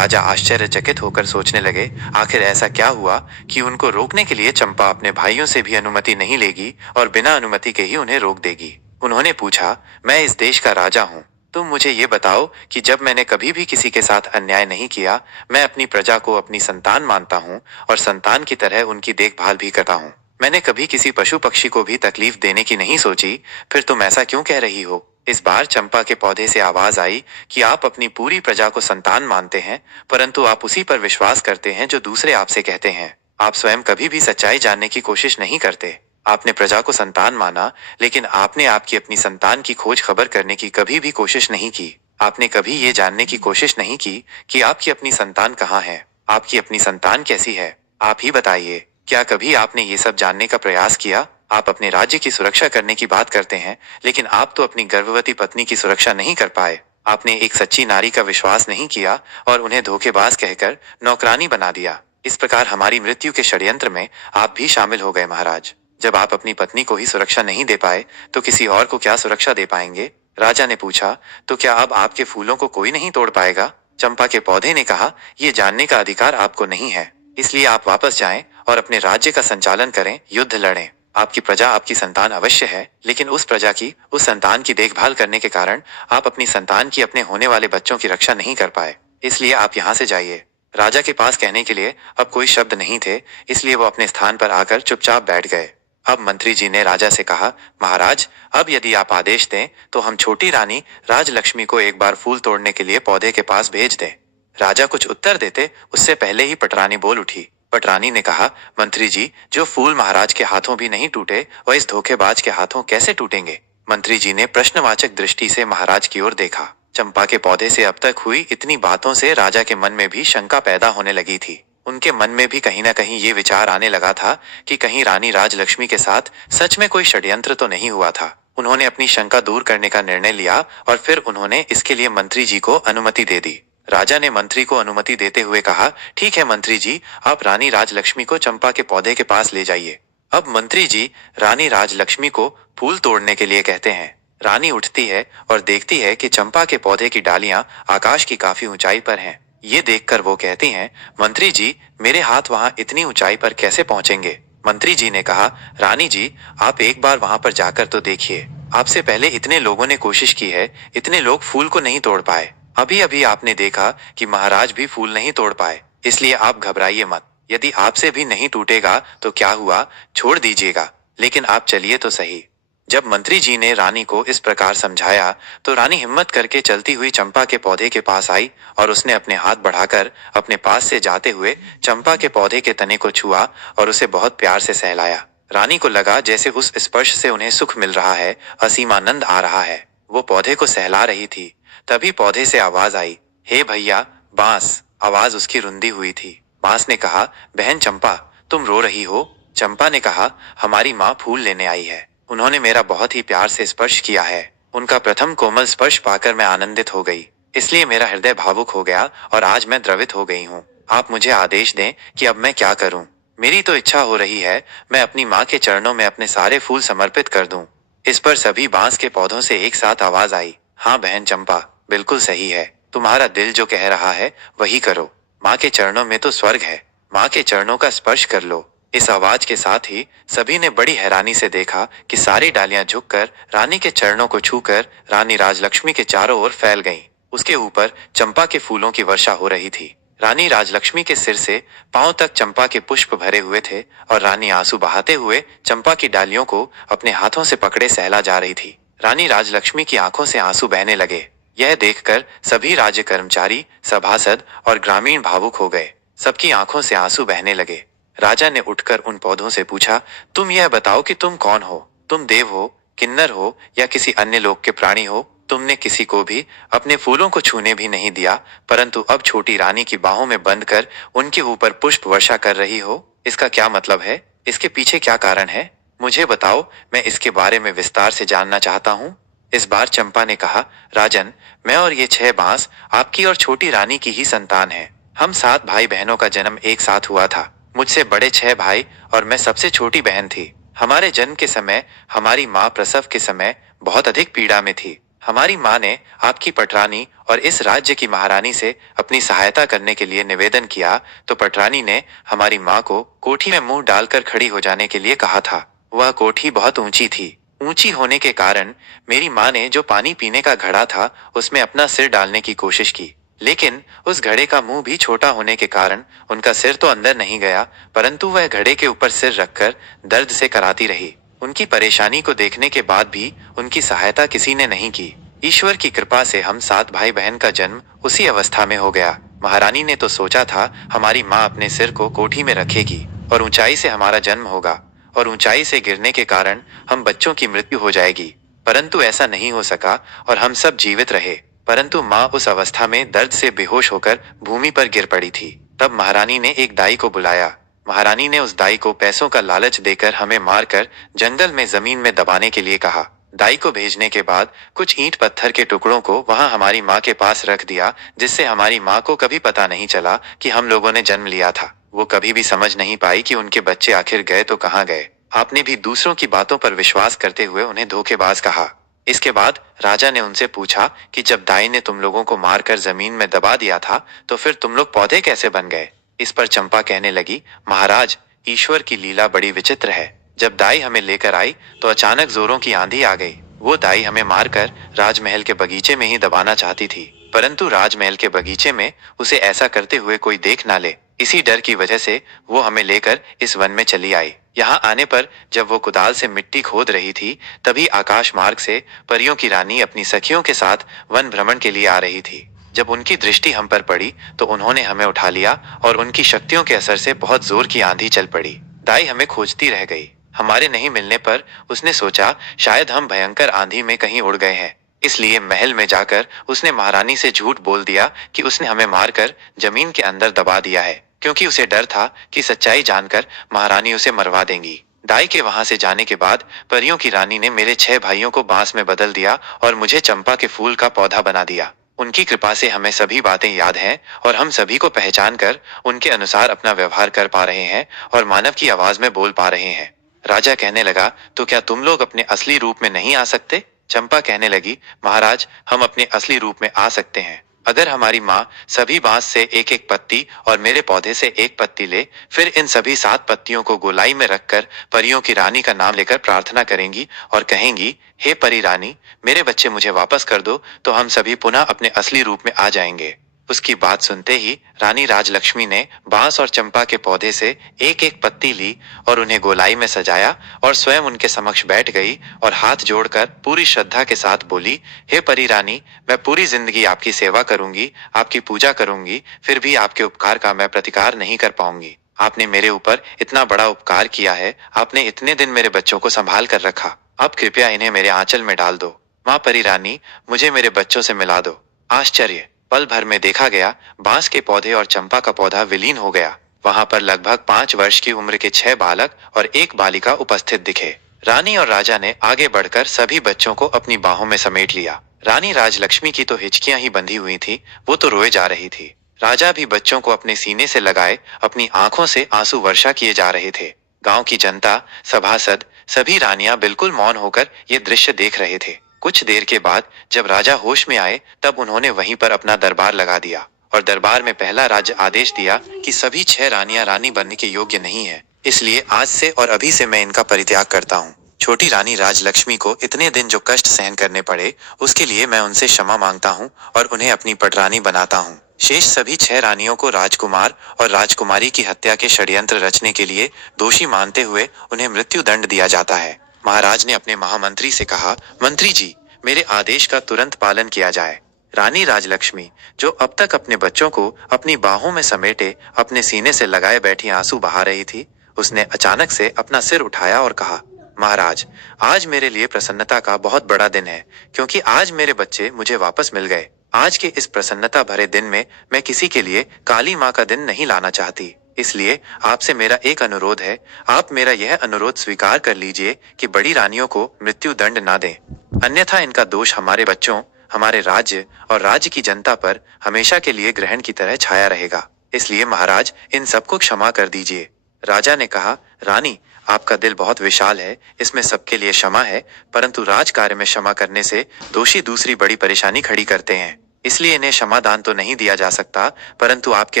राजा आश्चर्यचकित होकर सोचने लगे, आखिर ऐसा क्या हुआ कि उनको रोकने के लिए चंपा अपने भाइयों से भी अनुमति नहीं लेगी और बिना अनुमति के ही उन्हें रोक देगी। उन्होंने पूछा, मैं इस देश का राजा हूँ। तुम मुझे ये बताओ कि जब मैंने कभी भी किसी के साथ अन्याय नहीं किया, मैं अपनी प्रजा को अपनी संतान मानता हूँ और संतान की तरह उनकी देखभाल भी करता हूँ। मैंने कभी किसी पशु पक्षी को भी तकलीफ देने की नहीं सोची, फिर तुम ऐसा क्यों कह रही हो? इस बार चंपा के पौधे से आवाज आई कि आप अपनी पूरी प्रजा को संतान मानते हैं, परंतु आप उसी पर विश्वास करते हैं जो दूसरे आपसे कहते हैं। आप स्वयं कभी भी सच्चाई जानने की कोशिश नहीं करते। आपने प्रजा को संतान माना, लेकिन आपने आपकी अपनी संतान की खोज खबर करने की कभी भी कोशिश नहीं की। आपने कभी ये जानने की कोशिश नहीं की कि आपकी अपनी संतान कहाँ है, आपकी अपनी संतान कैसी है। आप ही बताइए, क्या कभी आपने ये सब जानने का प्रयास किया? आप अपने राज्य की सुरक्षा करने की बात करते हैं, लेकिन आप तो अपनी गर्भवती पत्नी की सुरक्षा नहीं कर पाए। आपने एक सच्ची नारी का विश्वास नहीं किया और उन्हें धोखेबाज कहकर नौकरानी बना दिया। इस प्रकार हमारी मृत्यु के षड्यंत्र में आप भी शामिल हो गए महाराज। जब आप अपनी पत्नी को ही सुरक्षा नहीं दे पाए, तो किसी और को क्या सुरक्षा दे पाएंगे? राजा ने पूछा, तो क्या अब आपके फूलों को कोई नहीं तोड़ पाएगा? चंपा के पौधे ने कहा, ये जानने का अधिकार आपको नहीं है, इसलिए आप वापस जाएं और अपने राज्य का संचालन करें, युद्ध लड़ें। आपकी प्रजा आपकी संतान अवश्य है, लेकिन उस प्रजा की, उस संतान की देखभाल करने के कारण आप अपनी संतान की अपने होने वाले बच्चों की रक्षा नहीं कर पाए। इसलिए आप यहाँ से जाइए। राजा के पास कहने के लिए अब कोई शब्द नहीं थे, इसलिए वो अपने स्थान पर आकर चुपचाप बैठ गए। अब मंत्री जी ने राजा से कहा, महाराज, अब यदि आप आदेश दें तो हम छोटी रानी राजलक्ष्मी को एक बार फूल तोड़ने के लिए पौधे के पास भेज दें। राजा कुछ उत्तर देते उससे पहले ही पटरानी बोल उठी। पटरानी ने कहा, मंत्री जी, जो फूल महाराज के हाथों भी नहीं टूटे, वह इस धोखेबाज के हाथों कैसे टूटेंगे? मंत्री जी ने प्रश्नवाचक दृष्टि से महाराज की ओर देखा। चंपा के पौधे से अब तक हुई इतनी बातों से राजा के मन में भी शंका पैदा होने लगी थी। उनके मन में भी कहीं ना कहीं ये विचार आने लगा था कि कहीं रानी राजलक्ष्मी के साथ सच में कोई षड्यंत्र तो नहीं हुआ था। उन्होंने अपनी शंका दूर करने का निर्णय लिया और फिर उन्होंने इसके लिए मंत्री जी को अनुमति दे दी। राजा ने मंत्री को अनुमति देते हुए कहा, ठीक है मंत्री जी, आप रानी राजलक्ष्मी को चंपा के पौधे के पास ले जाइए। अब मंत्री जी रानी राजलक्ष्मी को फूल तोड़ने के लिए कहते हैं। रानी उठती है और देखती है कि चंपा के पौधे की डालियां आकाश की काफी ऊंचाई पर हैं। ये देखकर वो कहती हैं, मंत्री जी, मेरे हाथ वहां इतनी ऊंचाई पर कैसे पहुंचेंगे? मंत्री जी ने कहा, रानी जी, आप एक बार वहां पर जाकर तो देखिए। आपसे पहले इतने लोगों ने कोशिश की है, इतने लोग फूल को नहीं तोड़ पाए। अभी अभी आपने देखा कि महाराज भी फूल नहीं तोड़ पाए, इसलिए आप घबराइए मत। यदि आपसे भी नहीं टूटेगा तो क्या हुआ, छोड़ दीजिएगा, लेकिन आप चलिए तो सही। जब मंत्री जी ने रानी को इस प्रकार समझाया, तो रानी हिम्मत करके चलती हुई चंपा के पौधे के पास आई और उसने अपने हाथ बढ़ाकर अपने पास से जाते हुए चंपा के पौधे के तने को छुआ और उसे बहुत प्यार से सहलाया। रानी को लगा जैसे उस स्पर्श से उन्हें सुख मिल रहा है, असीम आनंद आ रहा है। वो पौधे को सहला रही थी, तभी पौधे से आवाज आई, हे भैया बांस। आवाज उसकी रुंधी हुई थी। बांस ने कहा, बहन चंपा, तुम रो रही हो? चंपा ने कहा, हमारी माँ फूल लेने आई है, उन्होंने मेरा बहुत ही प्यार से स्पर्श किया है। उनका प्रथम कोमल स्पर्श पाकर मैं आनंदित हो गई, इसलिए मेरा हृदय भावुक हो गया और आज मैं द्रवित हो गई हूँ। आप मुझे आदेश दें कि अब मैं क्या करूँ। मेरी तो इच्छा हो रही है मैं अपनी माँ के चरणों में अपने सारे फूल समर्पित कर दूं। इस पर सभी बांस के पौधों से एक साथ आवाज आई, हाँ बहन चंपा, बिल्कुल सही है, तुम्हारा दिल जो कह रहा है वही करो। माँ के चरणों में तो स्वर्ग है, माँ के चरणों का स्पर्श कर लो। इस आवाज के साथ ही सभी ने बड़ी हैरानी से देखा कि सारी डालियां झुककर रानी के चरणों को छूकर रानी राजलक्ष्मी के चारों ओर फैल गईं। उसके ऊपर चंपा के फूलों की वर्षा हो रही थी। रानी राजलक्ष्मी के सिर से पांव तक चंपा के पुष्प भरे हुए थे और रानी आंसू बहाते हुए चंपा की डालियों को अपने हाथों से पकड़े सहला जा रही थी। रानी राजलक्ष्मी की आंखों से आंसू बहने लगे। यह देखकर सभी राज्य कर्मचारी, सभासद और ग्रामीण भावुक हो गए। सबकी आंखों से आंसू बहने लगे। राजा ने उठकर उन पौधों से पूछा, तुम यह बताओ कि तुम कौन हो? तुम देव हो, किन्नर हो या किसी अन्य लोक के प्राणी हो? तुमने किसी को भी अपने फूलों को छूने भी नहीं दिया, परंतु अब छोटी रानी की बाहों में बंद कर उनके ऊपर पुष्प वर्षा कर रही हो। इसका क्या मतलब है? इसके पीछे क्या कारण है? मुझे बताओ, मैं इसके बारे में विस्तार से जानना चाहता हूँ। इस बार चंपा ने कहा, राजन, मैं और ये 6 बांस आपकी और छोटी रानी की ही संतान है। हम 7 भाई बहनों का जन्म एक साथ हुआ था। मुझसे बड़े 6 भाई और मैं सबसे छोटी बहन थी। हमारे जन्म के समय हमारी माँ प्रसव के समय बहुत अधिक पीड़ा में थी। हमारी माँ ने आपकी पटरानी और इस राज्य की महारानी से अपनी सहायता करने के लिए निवेदन किया तो पटरानी ने हमारी माँ को कोठी में मुंह डालकर खड़ी हो जाने के लिए कहा था। वह कोठी बहुत ऊंची थी। ऊंची होने के कारण मेरी माँ ने जो पानी पीने का घड़ा था उसमें अपना सिर डालने की कोशिश की, लेकिन उस घड़े का मुंह भी छोटा होने के कारण उनका सिर तो अंदर नहीं गया, परंतु वह घड़े के ऊपर सिर रखकर दर्द से कराती रही। उनकी परेशानी को देखने के बाद भी उनकी सहायता किसी ने नहीं की। ईश्वर की कृपा से हम 7 भाई बहन का जन्म उसी अवस्था में हो गया। महारानी ने तो सोचा था हमारी माँ अपने सिर को कोठी में रखेगी और ऊंचाई से हमारा जन्म होगा और ऊंचाई से गिरने के कारण हम बच्चों की मृत्यु हो जाएगी, परंतु ऐसा नहीं हो सका और हम सब जीवित रहे। परंतु माँ उस अवस्था में दर्द से बेहोश होकर भूमि पर गिर पड़ी थी। तब महारानी ने एक दाई को बुलाया। महारानी ने उस दाई को पैसों का लालच देकर हमें मारकर जंगल में जमीन में दबाने के लिए कहा। दाई को भेजने के बाद कुछ ईंट पत्थर के टुकड़ों को वहां हमारी माँ के पास रख दिया, जिससे हमारी माँ को कभी पता नहीं चला कि हम लोगों ने जन्म लिया था। वो कभी भी समझ नहीं पाई कि उनके बच्चे आखिर गए तो कहाँ गए। आपने भी दूसरों की बातों पर विश्वास करते हुए उन्हें धोखेबाज कहा। इसके बाद राजा ने उनसे पूछा कि जब दाई ने तुम लोगों को मारकर जमीन में दबा दिया था तो फिर तुम लोग पौधे कैसे बन गए। इस पर चंपा कहने लगी, महाराज, ईश्वर की लीला बड़ी विचित्र है। जब दाई हमें लेकर आई तो अचानक जोरों की आंधी आ गई। वो दाई हमें मारकर राजमहल के बगीचे में ही दबाना चाहती थी, परंतु राजमहल के बगीचे में उसे ऐसा करते हुए कोई देख ना ले, इसी डर की वजह से वो हमें लेकर इस वन में चली आई। यहाँ आने पर जब वो कुदाल से मिट्टी खोद रही थी तभी आकाश मार्ग से परियों की रानी अपनी सखियों के साथ वन भ्रमण के लिए आ रही थी। जब उनकी दृष्टि हम पर पड़ी तो उन्होंने हमें उठा लिया और उनकी शक्तियों के असर से बहुत जोर की आंधी चल पड़ी। दाई हमें खोजती रह गई। हमारे नहीं मिलने पर उसने सोचा शायद हम भयंकर आंधी में कहीं उड़ गए हैं, इसलिए महल में जाकर उसने महारानी से झूठ बोल दिया कि उसने हमें मारकर जमीन के अंदर दबा दिया है, क्योंकि उसे डर था कि सच्चाई जानकर महारानी उसे मरवा देंगी। दाई के वहां से जाने के बाद परियों की रानी ने मेरे 6 भाइयों को बांस में बदल दिया और मुझे चंपा के फूल का पौधा बना दिया। उनकी कृपा से हमें सभी बातें याद हैं और हम सभी को पहचान कर उनके अनुसार अपना व्यवहार कर पा रहे हैं और मानव की आवाज में बोल पा रहे हैं। राजा कहने लगा, तो क्या तुम लोग अपने असली रूप में नहीं आ सकते। चंपा कहने लगी, महाराज, हम अपने असली रूप में आ सकते हैं अगर हमारी माँ सभी बांस से एक एक पत्ती और मेरे पौधे से एक पत्ती ले, फिर इन सभी 7 पत्तियों को गोलाई में रखकर परियों की रानी का नाम लेकर प्रार्थना करेंगी और कहेंगी, हे परी रानी, मेरे बच्चे मुझे वापस कर दो, तो हम सभी पुनः अपने असली रूप में आ जाएंगे। उसकी बात सुनते ही रानी राजलक्ष्मी ने बांस और चंपा के पौधे से एक एक पत्ती ली और उन्हें गोलाई में सजाया और स्वयं उनके समक्ष बैठ गई और हाथ जोड़कर पूरी श्रद्धा के साथ बोली, हे परी रानी, मैं पूरी जिंदगी आपकी सेवा करूंगी, आपकी पूजा करूंगी, फिर भी आपके उपकार का मैं प्रतिकार नहीं कर पाऊंगी। आपने मेरे ऊपर इतना बड़ा उपकार किया है, आपने इतने दिन मेरे बच्चों को संभाल कर रखा, अब कृपया इन्हें मेरे आंचल में डाल दो। माँ परी रानी, मुझे मेरे बच्चों से मिला दो। आश्चर्य, पल भर में देखा गया बांस के पौधे और चंपा का पौधा विलीन हो गया। वहां पर लगभग 5 वर्ष की उम्र के 6 बालक और एक बालिका उपस्थित दिखे। रानी और राजा ने आगे बढ़कर सभी बच्चों को अपनी बाहों में समेट लिया। रानी राजलक्ष्मी की तो हिचकियां ही बंधी हुई थी, वो तो रोए जा रही थी। राजा भी बच्चों को अपने सीने से लगाए अपनी आंखों से आंसू वर्षा किए जा रहे थे। गांव की जनता, सभासद, सभी रानियां बिल्कुल मौन होकर ये दृश्य देख रहे थे। कुछ देर के बाद जब राजा होश में आए तब उन्होंने वहीं पर अपना दरबार लगा दिया और दरबार में पहला राज्य आदेश दिया कि सभी 6 रानियां रानी बनने के योग्य नहीं है, इसलिए आज से और अभी से मैं इनका परित्याग करता हूँ। छोटी रानी राजलक्ष्मी को इतने दिन जो कष्ट सहन करने पड़े उसके लिए मैं उनसे क्षमा मांगता हूँ और उन्हें अपनी पटरानी बनाता हूँ। शेष सभी 6 रानियों को राजकुमार और राजकुमारी की हत्या के षड्यंत्र रचने के लिए दोषी मानते हुए उन्हें मृत्यु दंड दिया जाता है। महाराज ने अपने महामंत्री से कहा, मंत्री जी, मेरे आदेश का तुरंत पालन किया जाए। रानी राजलक्ष्मी, जो अब तक अपने बच्चों को अपनी बाहों में समेटे अपने सीने से लगाए बैठी आंसू बहा रही थी, उसने अचानक से अपना सिर उठाया और कहा, महाराज, आज मेरे लिए प्रसन्नता का बहुत बड़ा दिन है, क्योंकि आज मेरे बच्चे मुझे वापस मिल गए। आज के इस प्रसन्नता भरे दिन में मैं किसी के लिए काली माँ का दिन नहीं लाना चाहती, इसलिए आपसे मेरा एक अनुरोध है, आप मेरा यह अनुरोध स्वीकार कर लीजिए कि बड़ी रानियों को मृत्यु दंड ना दें, अन्यथा इनका दोष हमारे बच्चों, हमारे राज्य और राज्य की जनता पर हमेशा के लिए ग्रहण की तरह छाया रहेगा। इसलिए महाराज, इन सबको क्षमा कर दीजिए। राजा ने कहा, रानी, आपका दिल बहुत विशाल है, इसमें सबके लिए क्षमा है, परंतु राजकार्य में क्षमा करने से दोषी दूसरी बड़ी परेशानी खड़ी करते हैं। इसलिए इन्हें क्षमादान तो नहीं दिया जा सकता, परंतु आपके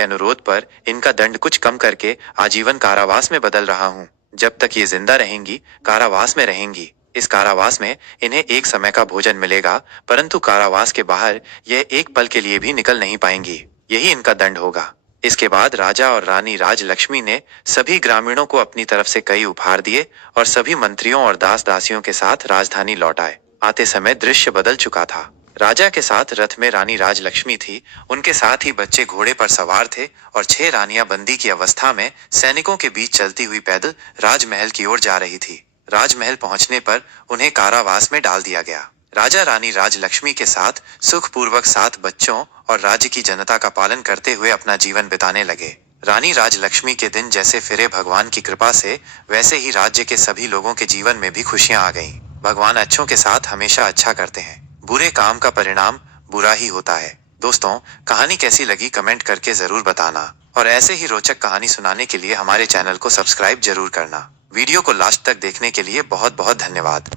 अनुरोध पर इनका दंड कुछ कम करके आजीवन कारावास में बदल रहा हूँ। जब तक ये जिंदा रहेंगी, कारावास में रहेंगी। इस कारावास में इन्हें एक समय का भोजन मिलेगा, परंतु कारावास के बाहर यह एक पल के लिए भी निकल नहीं पाएंगी। यही इनका दंड होगा। इसके बाद राजा और रानी राजलक्ष्मी ने सभी ग्रामीणों को अपनी तरफ से कई उपहार दिए और सभी मंत्रियों और दास दासियों के साथ राजधानी लौट आए। आते समय दृश्य बदल चुका था। राजा के साथ रथ में रानी राजलक्ष्मी थी, उनके साथ ही बच्चे घोड़े पर सवार थे और 6 रानियां बंदी की अवस्था में सैनिकों के बीच चलती हुई पैदल राजमहल की ओर जा रही थी। राजमहल पहुंचने पर उन्हें कारावास में डाल दिया गया। राजा रानी राजलक्ष्मी के साथ सुखपूर्वक 7 बच्चों और राज्य की जनता का पालन करते हुए अपना जीवन बिताने लगे। रानी राजलक्ष्मी के दिन जैसे फिरे भगवान की कृपा से, वैसे ही राज्य के सभी लोगों के जीवन में भी खुशियां आ गईं। भगवान अच्छों के साथ हमेशा अच्छा करते हैं। बुरे काम का परिणाम बुरा ही होता है। दोस्तों, कहानी कैसी लगी कमेंट करके जरूर बताना और ऐसे ही रोचक कहानी सुनाने के लिए हमारे चैनल को सब्सक्राइब जरूर करना। वीडियो को लास्ट तक देखने के लिए बहुत बहुत धन्यवाद।